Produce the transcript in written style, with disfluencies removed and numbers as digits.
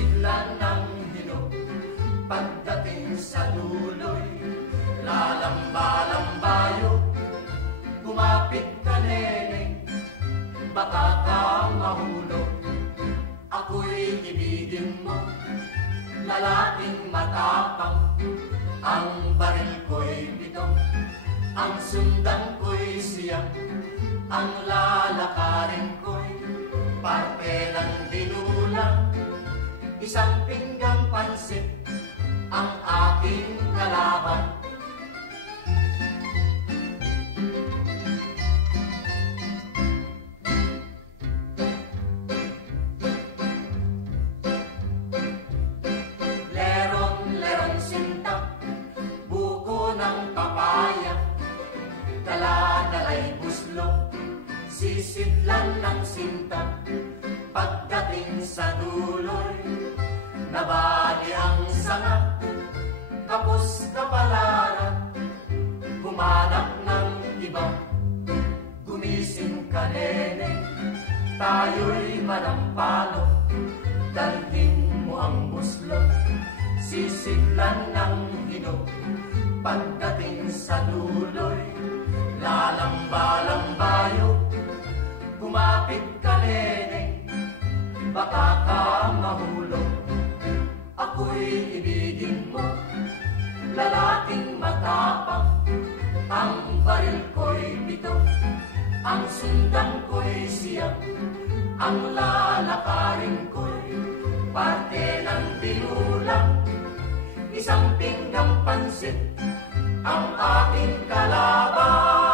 sisidlan ng hinog. Pagdating sa dulo'y lalamba-lambayo. Kumapit ka, neneng, baka ka mahulog. Ako'y ibigin mo, lalaking matapang. Ang baril ko'y bitong, ang sundan ko'y siyang, ang lalakarin ko'y parte ng dinulang. Isang pinggang pansit ang aking kalaban. Leron-leron sinta, buko ng papaya, dala-dala'y buslo, sisidlan ng sinta. Pagdating sa dulo'y nabali ang sanga, kapos kapalaran, humanap ng iba. Gumising ka, neneng, tayo'y manampalo. Dalhin mo ang muslo, sisidlan ng hinog. Pagdating sa dulo'y lalamba-lambayo. Kumapit ka, neneng, baka ka mahulog. Ako'y ibigin mo, lalaking matapang. Ang baril ko'y bitong, ang sundan ko'y siyang, ang lalakarin ko'y parte ng dinulang. Isang pinggang pansit ang aking kalaban.